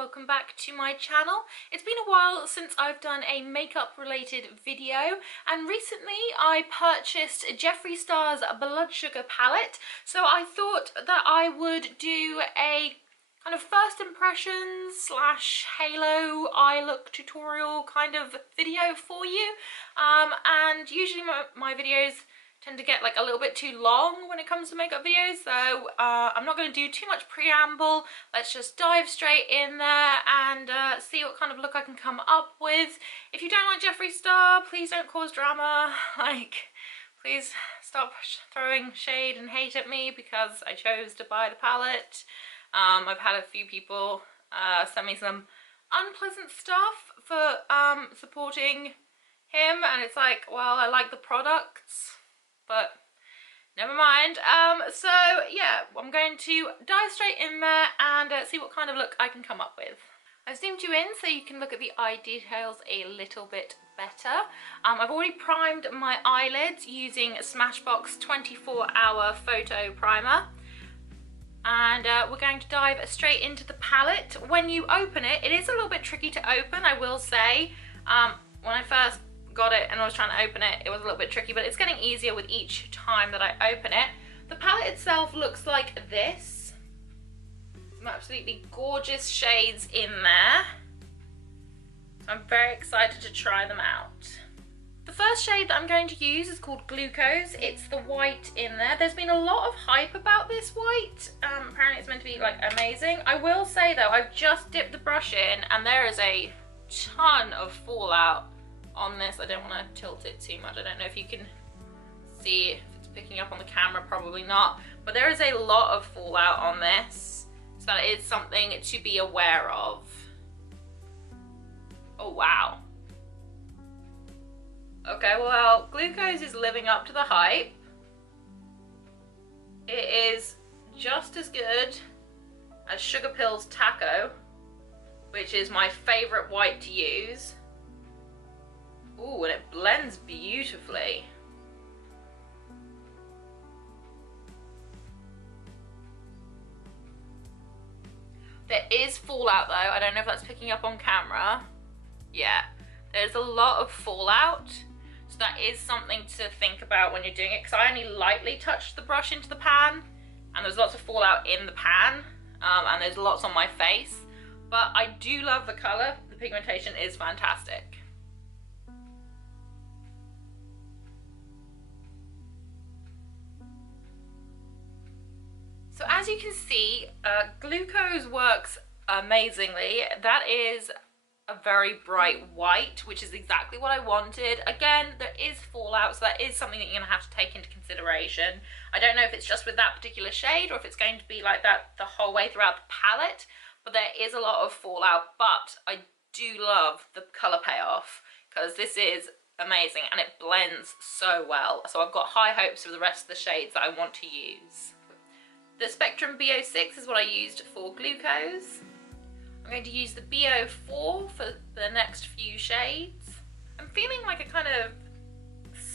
welcome back to my channel. It's been a while since I've done a makeup related video, and recently I purchased Jeffree Star's Blood Sugar palette, so I thought that I would do a kind of first impressions slash halo eye look tutorial kind of video for you. And usually my videos tend to get like a little bit too long when it comes to makeup videos, so I'm not going to do too much preamble. Let's just dive straight in there and see what kind of look I can come up with. If you don't like Jeffree Star, please don't cause drama. Please stop throwing shade and hate at me because I chose to buy the palette. I've had a few people send me some unpleasant stuff for supporting him, and it's like, well, I like the products, but never mind. So yeah, I'm going to dive straight in there and see what kind of look I can come up with. I've zoomed you in so you can look at the eye details a little bit better. I've already primed my eyelids using Smashbox 24-hour photo primer. And we're going to dive straight into the palette. When you open it, it is a little bit tricky to open, I will say. When I first got it and I was trying to open it, it was a little bit tricky, but it's getting easier with each time that I open it. The palette itself looks like this. Some absolutely gorgeous shades in there. So I'm very excited to try them out. The first shade that I'm going to use is called Glucose. It's the white in there. There's been a lot of hype about this white. Apparently it's meant to be like amazing. I will say though, I've just dipped the brush in and there is a ton of fallout on this. I don't want to tilt it too much. I don't know if you can see if it's picking up on the camera, probably not. But there is a lot of fallout on this. So that is something to be aware of. Oh wow. Okay, well, Glucose is living up to the hype. It is just as good as Sugarpill's Taco, which is my favourite white to use. Ooh, and it blends beautifully. There is fallout though. I don't know if that's picking up on camera. Yeah, there's a lot of fallout. So that is something to think about when you're doing it, because I only lightly touched the brush into the pan and there's lots of fallout in the pan, and there's lots on my face. But I do love the colour. The pigmentation is fantastic. So as you can see, Glucose works amazingly. That is a very bright white, which is exactly what I wanted. Again, there is fallout, so that is something that you're going to have to take into consideration. I don't know if it's just with that particular shade or if it's going to be like that the whole way throughout the palette, but there is a lot of fallout. But I do love the colour payoff because this is amazing and it blends so well. So I've got high hopes for the rest of the shades that I want to use. The Spectrum BO6 is what I used for Glucose. I'm going to use the BO4 for the next few shades. I'm feeling like a kind of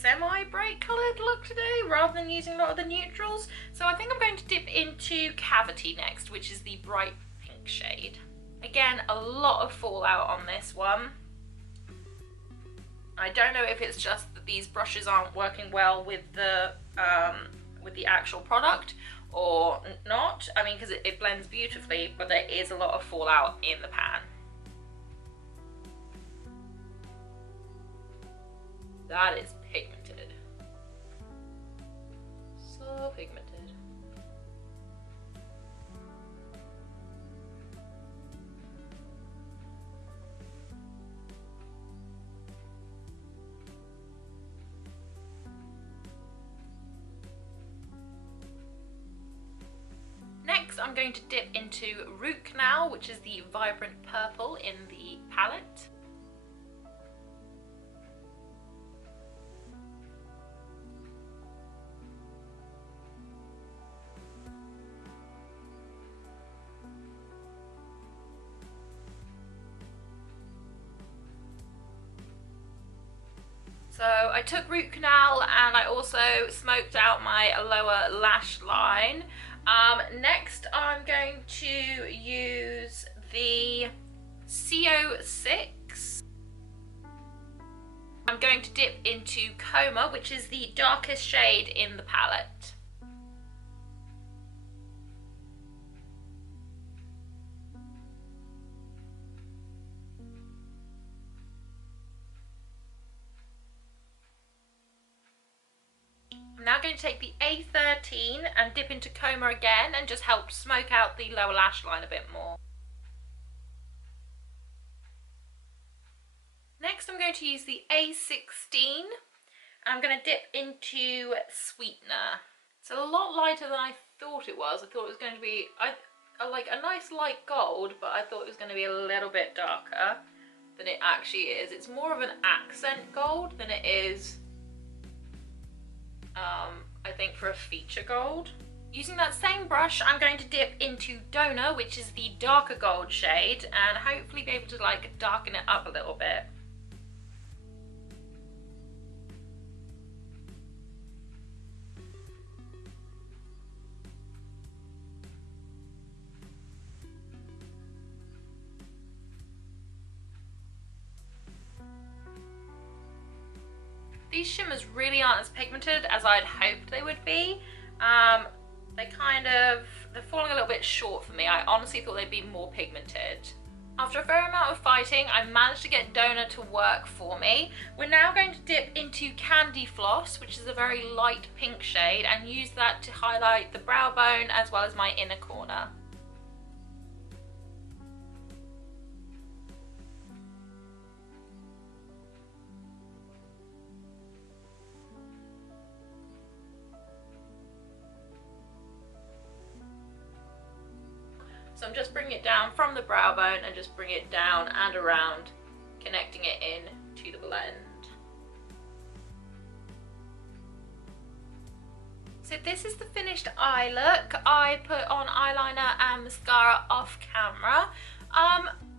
semi-bright coloured look today rather than using a lot of the neutrals. So I think I'm going to dip into Cavity next, which is the bright pink shade. Again, a lot of fallout on this one. I don't know if it's just that these brushes aren't working well with the actual product or not. I mean, because it blends beautifully, but there is a lot of fallout in the pan. That is pigmented. So pigmented. Next, I'm going to dip into Root Canal, which is the vibrant purple in the palette. So I took Root Canal and I also smoked out my lower lash line. Next I'm going to use the CO6. I'm going to dip into Coma, which is the darkest shade in the palette. I'm now going to take the A13 and dip into Coma again and just help smoke out the lower lash line a bit more. Next I'm going to use the A16 and I'm going to dip into Sweetener. It's a lot lighter than I thought it was. I thought it was going to be like a nice light gold, but I thought it was going to be a little bit darker than it actually is. It's more of an accent gold than it is, I think, for a feature gold. Using that same brush, I'm going to dip into Donor, which is the darker gold shade, and hopefully be able to like darken it up a little bit. These shimmers really aren't as pigmented as I'd hoped they would be. They're falling a little bit short for me. I honestly thought they'd be more pigmented. After a fair amount of fighting, I managed to get Donor to work for me. We're now going to dip into Candy Floss, which is a very light pink shade, and use that to highlight the brow bone as well as my inner corner. So I'm just bringing it down from the brow bone and just bring it down and around, connecting it in to the blend. So this is the finished eye look. I put on eyeliner and mascara off camera.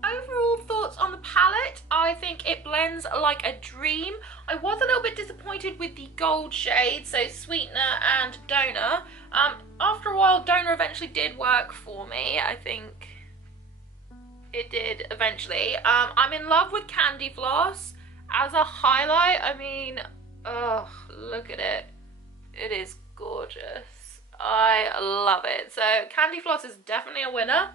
Overall thoughts on the palette, I think it blends like a dream. I was a little bit disappointed with the gold shades, so Sweetener and Donor. After a while, Donor eventually did work for me. I think it did eventually. I'm in love with Candy Floss as a highlight. I mean, oh, look at it. It is gorgeous. I love it. So Candy Floss is definitely a winner.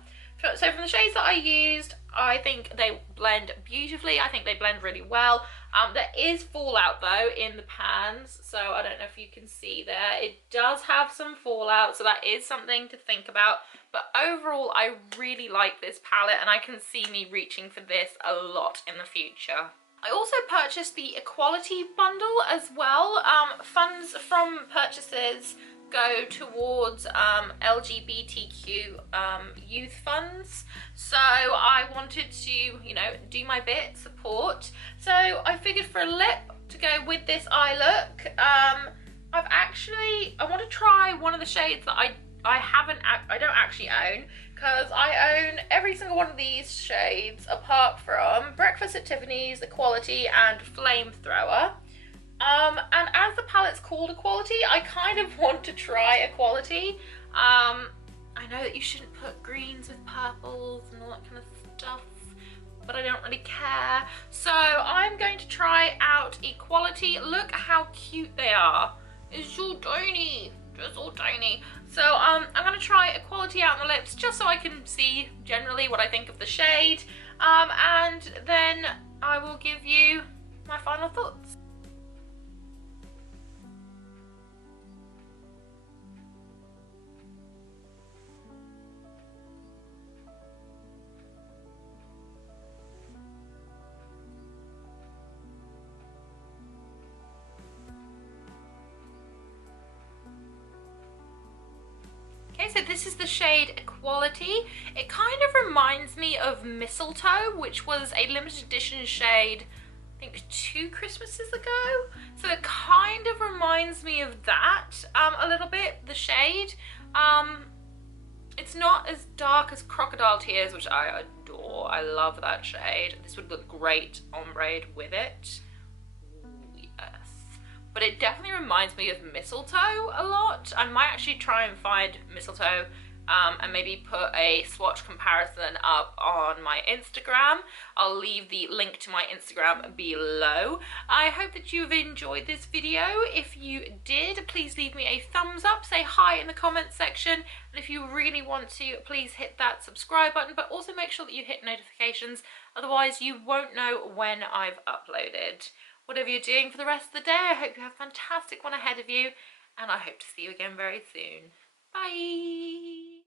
So from the shades that I used, I think they blend beautifully. I think they blend really well. There is fallout though in the pans, so I don't know if you can see there. It does have some fallout, so that is something to think about. But overall, I really like this palette and I can see me reaching for this a lot in the future. I also purchased the Equality bundle as well. Funds from purchases go towards LGBTQ youth funds, so I wanted to, you know, do my bit, support. So I figured for a lip to go with this eye look, I want to try one of the shades that I don't actually own, because I own every single one of these shades apart from Breakfast at Tiffany's, Equality and Flamethrower. And as the palette's called Equality, I kind of want to try Equality. I know that you shouldn't put greens with purples and all that kind of stuff, but I don't really care. So I'm going to try out Equality. Look how cute they are. It's so tiny, just so tiny. So I'm going to try Equality out on the lips just so I can see generally what I think of the shade. And then I will give you my final thoughts. So this is the shade Equality. It kind of reminds me of Mistletoe, which was a limited edition shade, I think 2 Christmases ago. So it kind of reminds me of that a little bit, the shade. It's not as dark as Crocodile Tears, which I adore. I love that shade. This would look great ombre with it. But it definitely reminds me of Mistletoe a lot. I might actually try and find Mistletoe and maybe put a swatch comparison up on my Instagram. I'll leave the link to my Instagram below. I hope that you've enjoyed this video. If you did, please leave me a thumbs up, say hi in the comments section, and if you really want to, please hit that subscribe button, but also make sure that you hit notifications, otherwise you won't know when I've uploaded. Whatever you're doing for the rest of the day, I hope you have a fantastic one ahead of you, and I hope to see you again very soon. Bye!